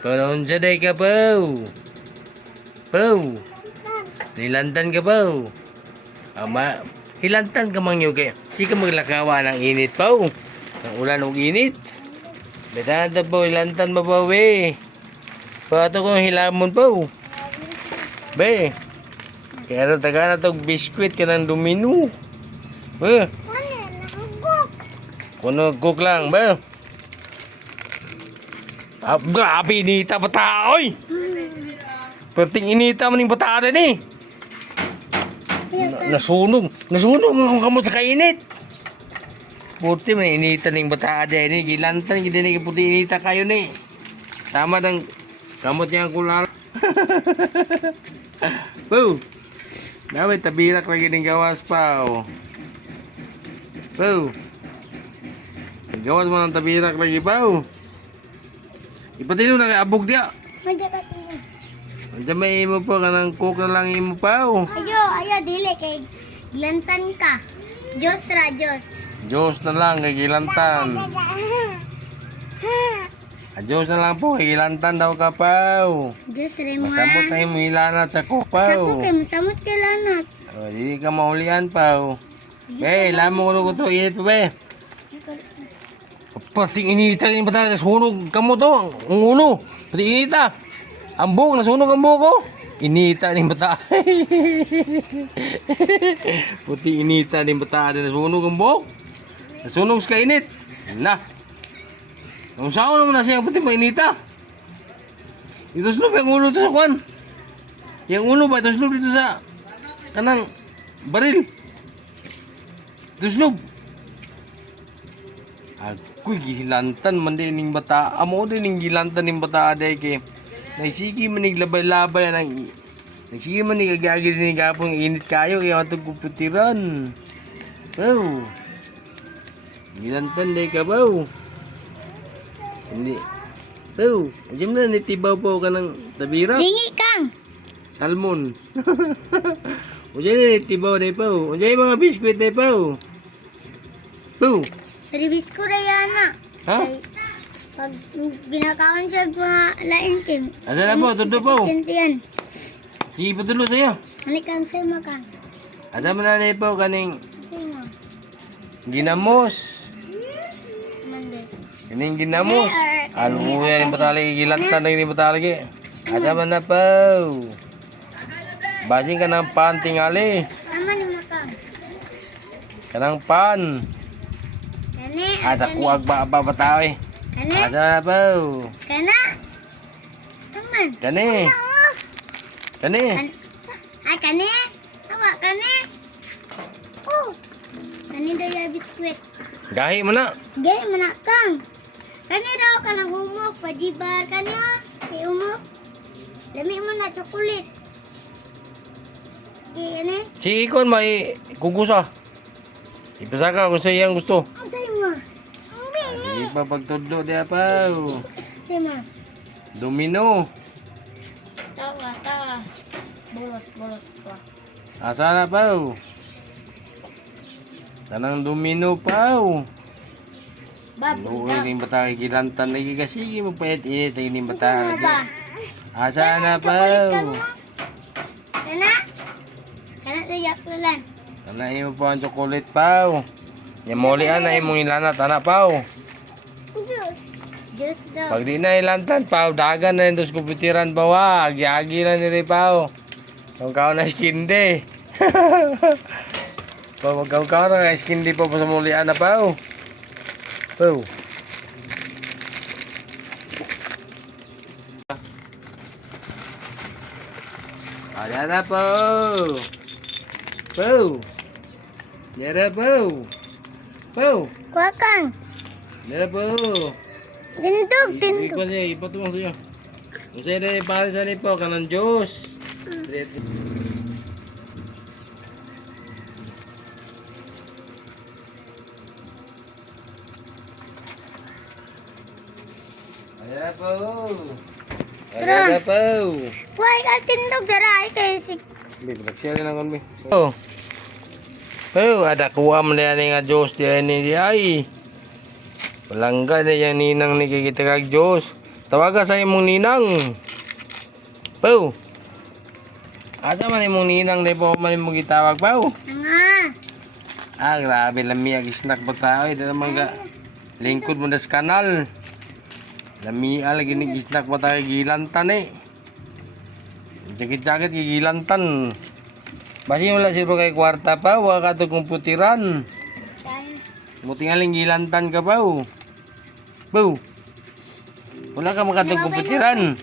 Panon sa day ka pau. Pau. Nilantan ka pau. Ama, hilantan ka mang kay. Si ka maglakawa ng init pau. Ng ulan ug init. Betanda po, hilantan mo pa we. Pato kong hilamon pau. Be. Kaya taga na tog biskwit ka ng domino. Be. Kuno cook lang ba? Ah, grabe inita bata oy. Perting inita maning bata din eh. Na- nasunog. Nasunog ang kamot sa kainit. Puti man inita ning bata din eh. Gilantan gid ni puti inita kayo ni. Sama ng kamot yang kulal. Pau. Dami tabirak lagi ning gawas pa oh. Pau. Gawas mo ng tabirak lagi pau. Ipatilo na abog dia. Madya ka tingin. Andiyan may imo pa kanang cook na lang imo pa oh. Ayo, ayo, dili kay lantan ka. Diyos ra, Diyos. Diyos na lang kay gilantan. Adios na lang po kay gilantan daw ka pao. Diyos ra mo Masamot na imo ilanat sa cook Sako pao. kay masamot kay lanat. Oh, dili ka maulian pao. Be, lamo ko to init pa be. Pasting inita ni bata nasunog kamo to ang ulo. Pati inita. Ang buhok nasunog ang buhok ko. Inita ni bata. Puti inita ni bata nasunog ang buhok. Nasunog sa init. Na. Ang sao naman na siya puti mainita. Ito slob yung ulo to sa kwan. Yung ulo ba ito slob dito sa kanang baril. Ito slob. Ako'y gihilantan man din ning bata. Amo din ning gilantan ning bata aday kay nagsigi man ning labay-labay nang nagsigi man ning agagi din gapong init kayo kaya matug kuputiran. Bow. Gilantan day ka bow. Hindi. Bow. Diyan na nitibaw po ka ng tabira. Dingi kang. Salmon. Udiyan na nitibaw day pa. Yung mga biskwit day pa. Bow. Ribis ko ra yana. Ha? Kay pag ginakaon siya mga lain kin. Asa na po? Tudo po. Kintiyan. Sige patulo sa'yo. Ani kan say makan. Asa mo na na po kaning ginamos. Kaning ginamos. Ano yan yung batali gilatan na yung batali. Asa mo na po? Basing ka ng pan tingali. Ni makan. Kanang pan. Kani. Ada kani. kuwag ba ba batawi. Kani. Asa na po? Kana. Aman. Kani. Kani. Kan Ay kani. Awa kani. Oh. Kani daw ya biskwit. Gahi mo na. Gay manakang. Kani daw ka nang umok, pajibar kani oh. Si umok. Lami mo na chocolate. Di kani. Si Ikon may kugusa. Ipasa ka kung sa iyang gusto. Ang sa'yo mo. Sige pa pagtudo di pa. Sa'yo mo. Domino. Tawa, tawa. Bolos, bolos pa. Asa na pa? Tanang domino pa. Bab, Luoy ning bata gilantan lagi kasi mo payat init ning bata. Asa na pa? Chocolate ka mo. Kana? Kana to yak lalan. Ana imo pa ang chocolate pa. Yamoli ana imong ilanat ana pa. Diyos daw. Pag di na ilantan pa, dagan na yung dos kupitiran pa wa. Agi-agi na ni pa. Kung kao na skindi. Pag kau kau na skindi pa pa sa mulian na pa. Oh. Ada na po. Po. Nera po. Po. Kuha kang. Nera po. Tindog, tindog. Ikaw siya, ipatulong siya. Kung siya na ipahal sa nipo, kanang Diyos. Ayan po. Ayan po. Kuha ka tindog dara ay kay si Bi, nagsiya rin ako, Bi. Oh. Oh, ada kuha mo na yan nga Diyos diyan ni di ay. Palangga na yan ninang ni kikita kag Diyos. Tawaga sa imong ninang. Pau. Asa man imong ninang di po man imong gitawag pau? Nga. Ah, grabe lami ag snack ba tao eh. Dala man ga lingkod mo das kanal. Lami lagi ni snack ba tayo gilantan eh. Jakit-jakit gigilantan. Basi wala siro kay kwarta pa, wala ka to kumputiran. Nga lang gilantan ka pa oh. Bow. Wala ka makatong kumputiran.